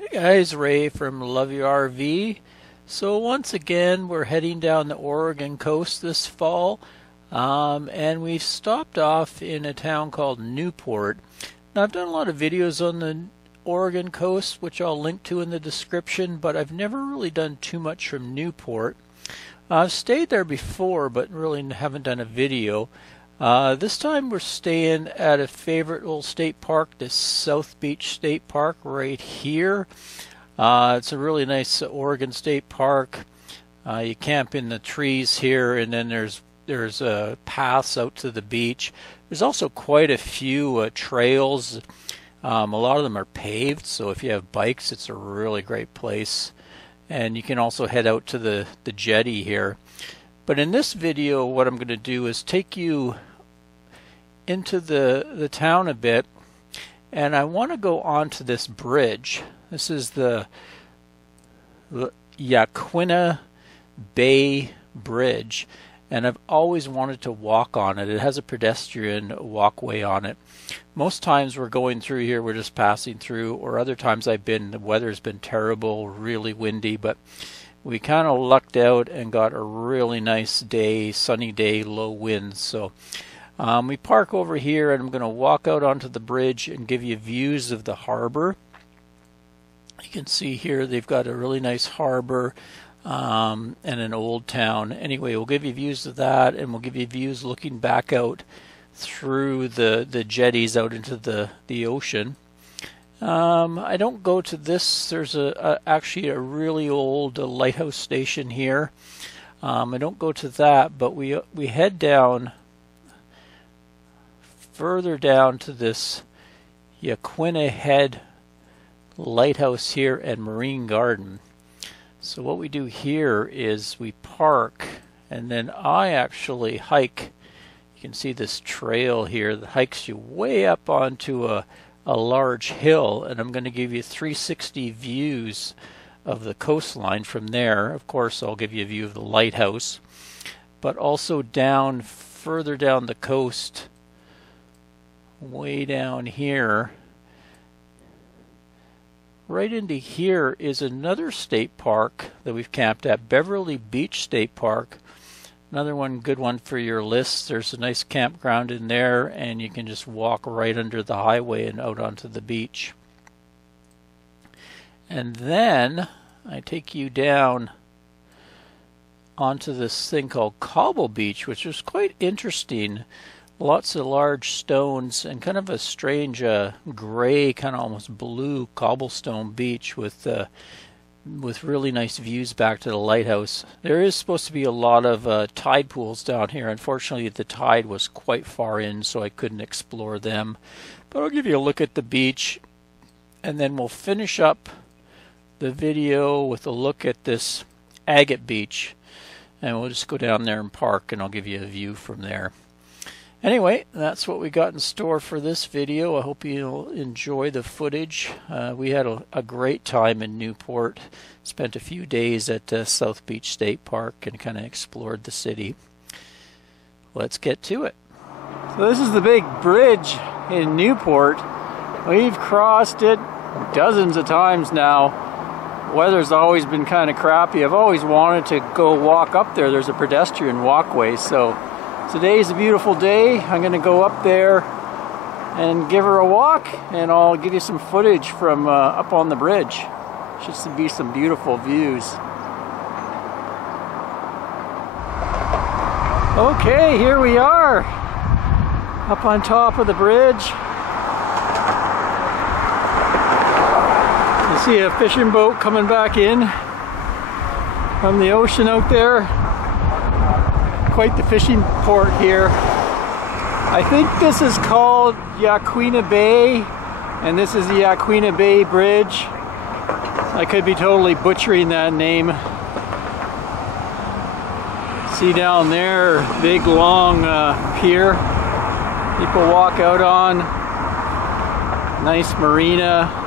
Hey guys, Ray from Love Your RV. So once again, we're heading down the Oregon coast this fall, and we've stopped off in a town called Newport. Now I've done a lot of videos on the Oregon coast, which I'll link to in the description, but I've never really done too much from Newport. I've stayed there before, but really haven't done a video. This time we're staying at a favorite little state park, this South Beach State Park right here. It's a really nice Oregon State Park. You camp in the trees here, and then there's paths out to the beach. There's also quite a few trails. A lot of them are paved, so if you have bikes, it's a really great place. And you can also head out to the jetty here. But in this video, what I'm going to do is take you into the town a bit, and I want to go onto this bridge. This is the Yaquina Bay Bridge, and I've always wanted to walk on it. It has a pedestrian walkway on it. Most times we're going through here, we're just passing through, or other times the weather's been terrible, really windy, but we kind of lucked out and got a really nice day, sunny day, low winds. So we park over here, and I'm going to walk out onto the bridge and give you views of the harbor. You can see here they've got a really nice harbor and an old town. Anyway, we'll give you views of that, and we'll give you views looking back out through the jetties out into the ocean. I don't go to this. There's actually a really old Lighthouse station here. I don't go to that, but we head down further down to this Yaquina Head Lighthouse here and Marine Garden. So what we do here is we park, and then I actually hike. You can see this trail here that hikes you way up onto a large hill, and I'm going to give you 360 views of the coastline from there. Of course, I'll give you a view of the lighthouse, but also down further down the coast, way down here, right into here is another state park that we've camped at, Beverly Beach State Park. Another good one for your list. There's a nice campground in there, and you can just walk right under the highway and out onto the beach. And then I take you down onto this thing called Cobble Beach, which is quite interesting. Lots of large stones and kind of a strange gray, kind of almost blue cobblestone beach with really nice views back to the lighthouse. There is supposed to be a lot of tide pools down here. Unfortunately, the tide was quite far in, so I couldn't explore them. But I'll give you a look at the beach, and then we'll finish up the video with a look at this Agate Beach. And we'll just go down there and park, and I'll give you a view from there. Anyway, that's what we got in store for this video. I hope you'll enjoy the footage. We had a great time in Newport. Spent a few days at South Beach State Park and kind of explored the city. Let's get to it. So this is the big bridge in Newport. We've crossed it dozens of times now. Weather's always been kind of crappy. I've always wanted to go walk up there. There's a pedestrian walkway, so today's a beautiful day. I'm going to go up there and give her a walk, and I'll give you some footage from up on the bridge. Should be some beautiful views. Okay, here we are up on top of the bridge. You see a fishing boat coming back in from the ocean out there. Quite the fishing port here. I think this is called Yaquina Bay, and this is the Yaquina Bay Bridge. I could be totally butchering that name. See down there, big long pier people walk out on. Nice marina.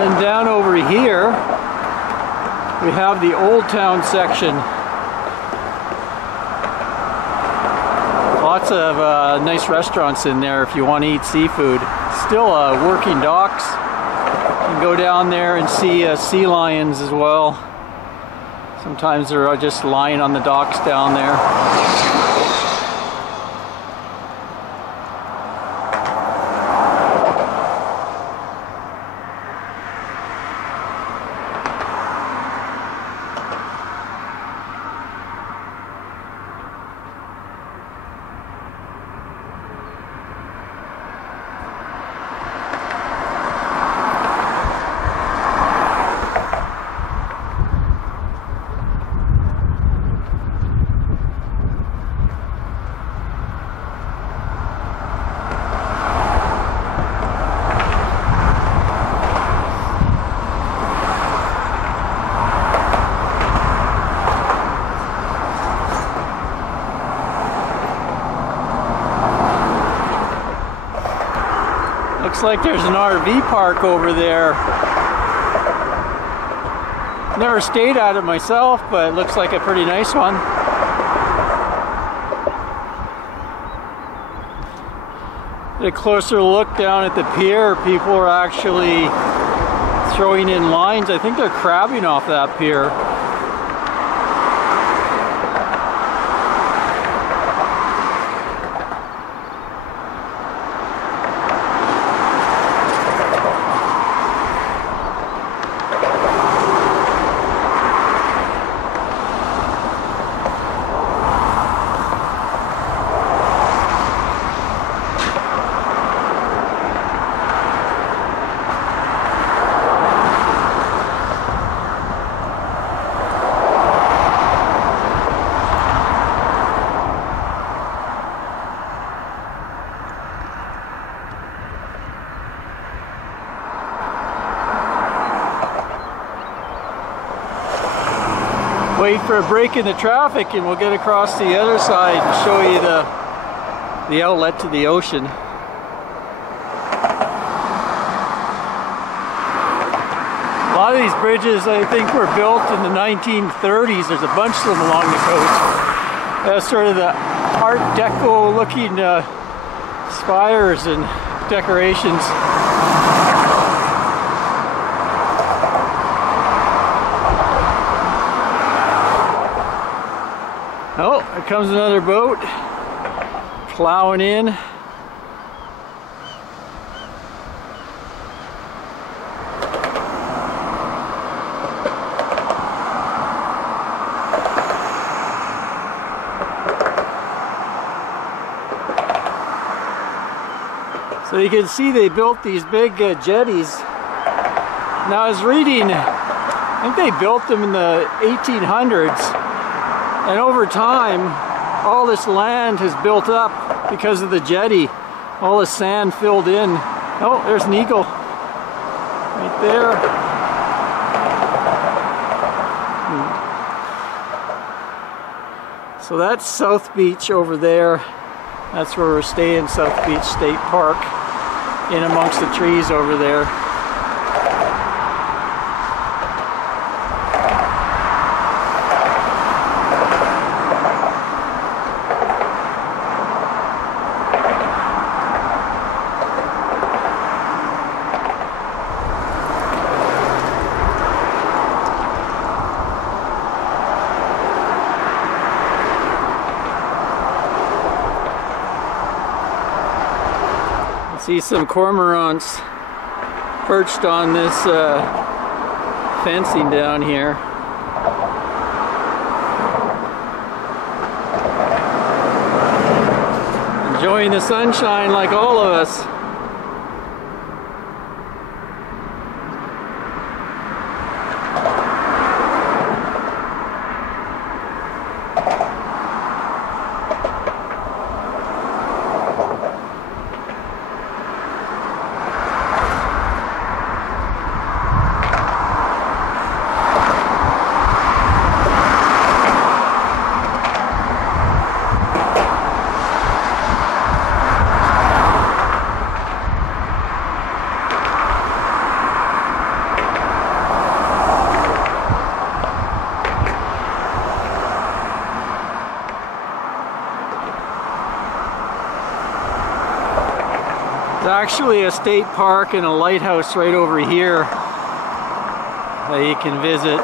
And down over here We have the Old Town section. Lots of nice restaurants in there if you want to eat seafood. Still working docks. You can go down there and see sea lions as well. Sometimes they're just lying on the docks down there. Looks like there's an RV park over there. Never stayed at it myself, but it looks like a pretty nice one. Get a closer look down at the pier. People are actually throwing in lines. I think they're crabbing off that pier. Wait for a break in the traffic and we'll get across the other side and show you the outlet to the ocean. A lot of these bridges, I think, were built in the 1930s. There's a bunch of them along the coast. That's sort of the Art Deco looking spires and decorations. Oh, here comes another boat plowing in. So you can see they built these big jetties. Now I was reading, I think they built them in the 1800s. And over time, all this land has built up because of the jetty. All the sand filled in. Oh, there's an eagle. Right there. So that's South Beach over there. That's where we're staying, South Beach State Park. In amongst the trees over there. See some cormorants perched on this fencing down here. Enjoying the sunshine like all of us. actually a state park and a lighthouse right over here that you can visit.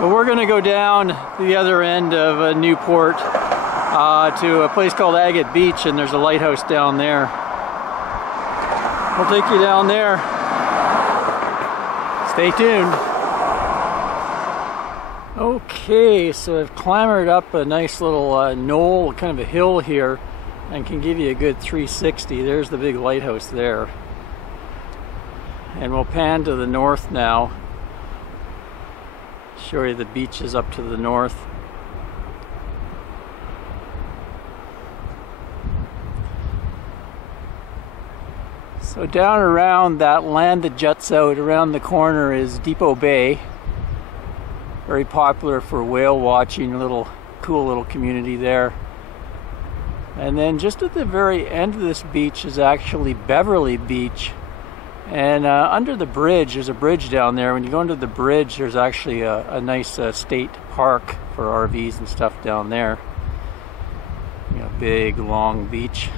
But we're going to go down to the other end of Newport to a place called Agate Beach, and there's a lighthouse down there. We'll take you down there. Stay tuned. Okay, so I've clambered up a nice little knoll, kind of a hill here, and can give you a good 360. There's the big lighthouse there. And we'll pan to the north now. Show you the beaches up to the north. So down around that land that juts out around the corner is Depot Bay. Very popular for whale watching, cool little community there. And then just at the very end of this beach is actually Beverly Beach. And under the bridge, there's a bridge down there. When you go under the bridge, there's actually a nice state park for RVs and stuff down there. You know, big, long beach.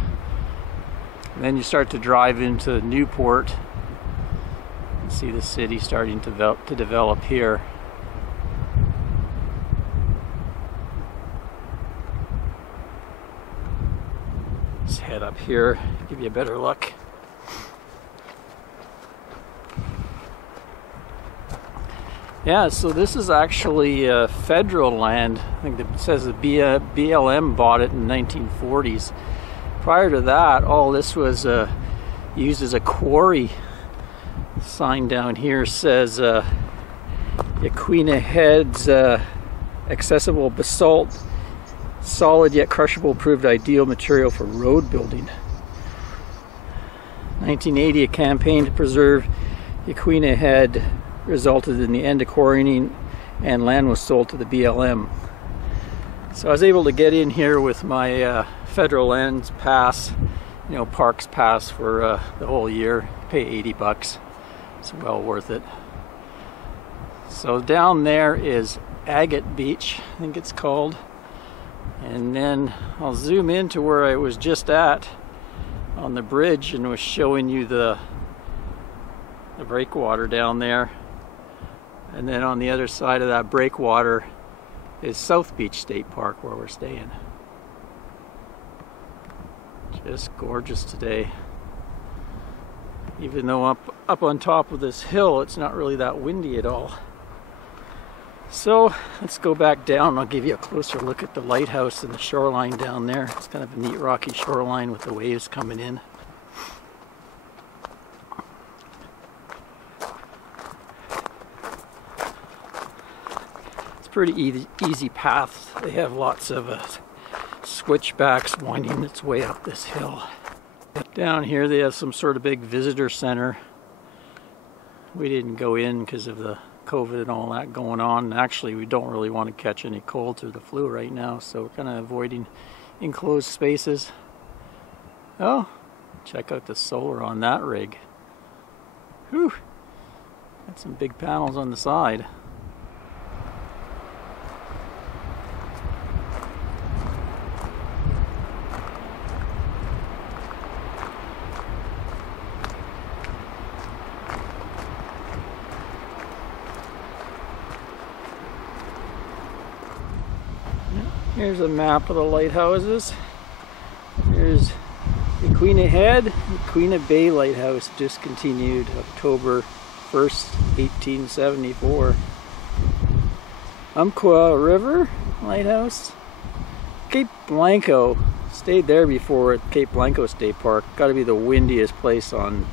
And then you start to drive into Newport and see the city starting to develop here. Let's head up here, give you a better look. Yeah, so this is actually federal land. I think it says the BLM bought it in the 1940s. Prior to that, all this was used as a quarry. The sign down here says Yaquina Head's accessible basalt, solid yet crushable, proved ideal material for road building. 1980, a campaign to preserve Yaquina Head resulted in the end of quarrying, and land was sold to the BLM. So I was able to get in here with my federal lands pass, you know, parks pass for the whole year. Pay $80. It's well worth it. So down there is Agate Beach, I think it's called. And then I'll zoom in to where I was just at on the bridge and was showing you the breakwater down there. And then on the other side of that breakwater is South Beach State Park, where we're staying. Just gorgeous today. Even though up on top of this hill, it's not really that windy at all. So let's go back down. I'll give you a closer look at the lighthouse and the shoreline down there. It's kind of a neat rocky shoreline with the waves coming in. Pretty easy paths. They have lots of switchbacks winding its way up this hill. Down here they have some sort of big visitor center. We didn't go in because of the COVID and all that going on. And actually, we don't really want to catch any colds or the flu right now, so we're kind of avoiding enclosed spaces. Oh, check out the solar on that rig. Whew, got some big panels on the side. Here's a map of the lighthouses. Here's Yaquina Head, Yaquina Bay Lighthouse, discontinued October 1st, 1874. Umpqua River Lighthouse. Cape Blanco, stayed there before at Cape Blanco State Park. Got to be the windiest place on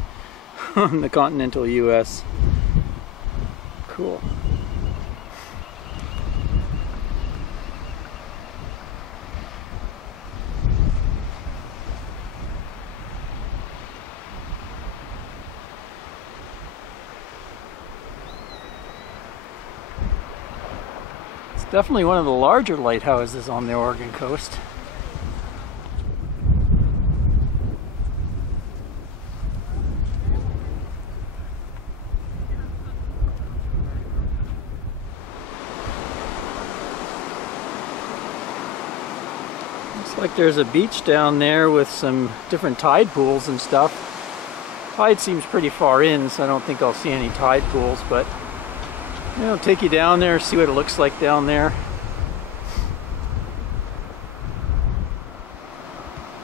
the continental US. Cool. Definitely one of the larger lighthouses on the Oregon coast. Looks like there's a beach down there with some different tide pools and stuff. Tide seems pretty far in, so I don't think I'll see any tide pools, but I'll take you down there, see what it looks like down there.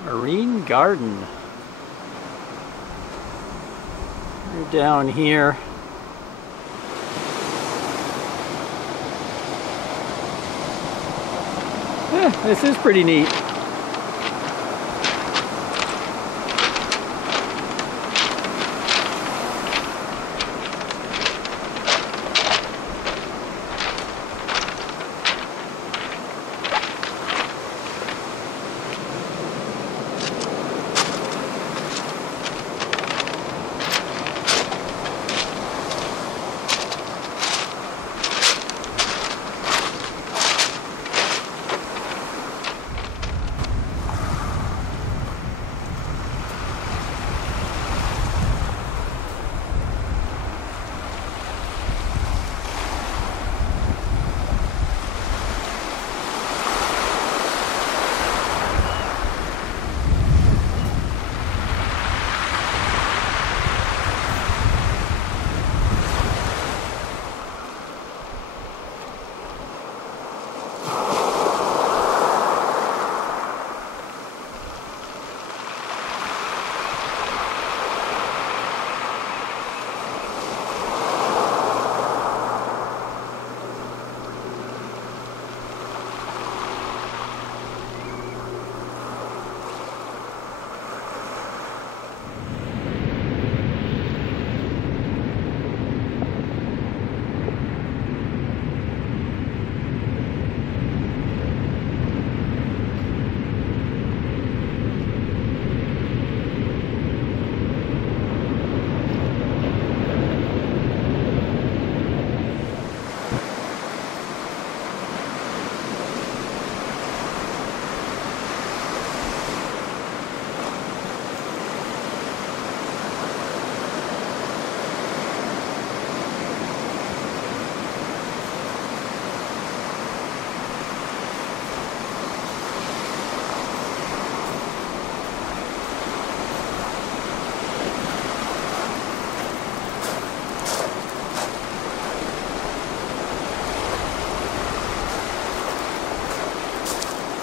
Marine Garden. We're down here. Yeah, this is pretty neat.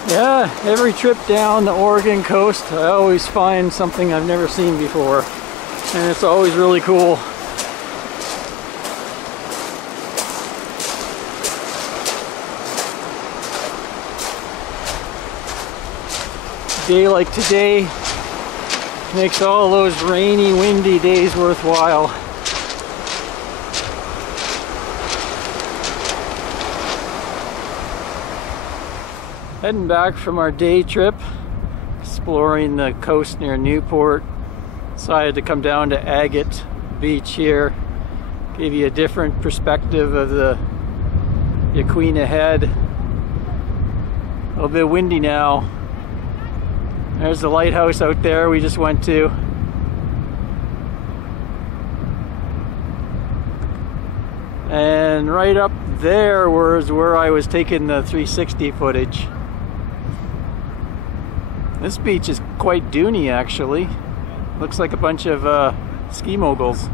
Yeah, every trip down the Oregon coast, I always find something I've never seen before, and it's always really cool. A day like today makes all those rainy, windy days worthwhile. Heading back from our day trip, exploring the coast near Newport. Decided to come down to Agate Beach here, give you a different perspective of the Yaquina Head. A little bit windy now. There's the lighthouse out there we just went to. And right up there was where I was taking the 360 footage. This beach is quite duny actually. Looks like a bunch of ski moguls.